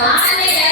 ಮಾಲೆಯ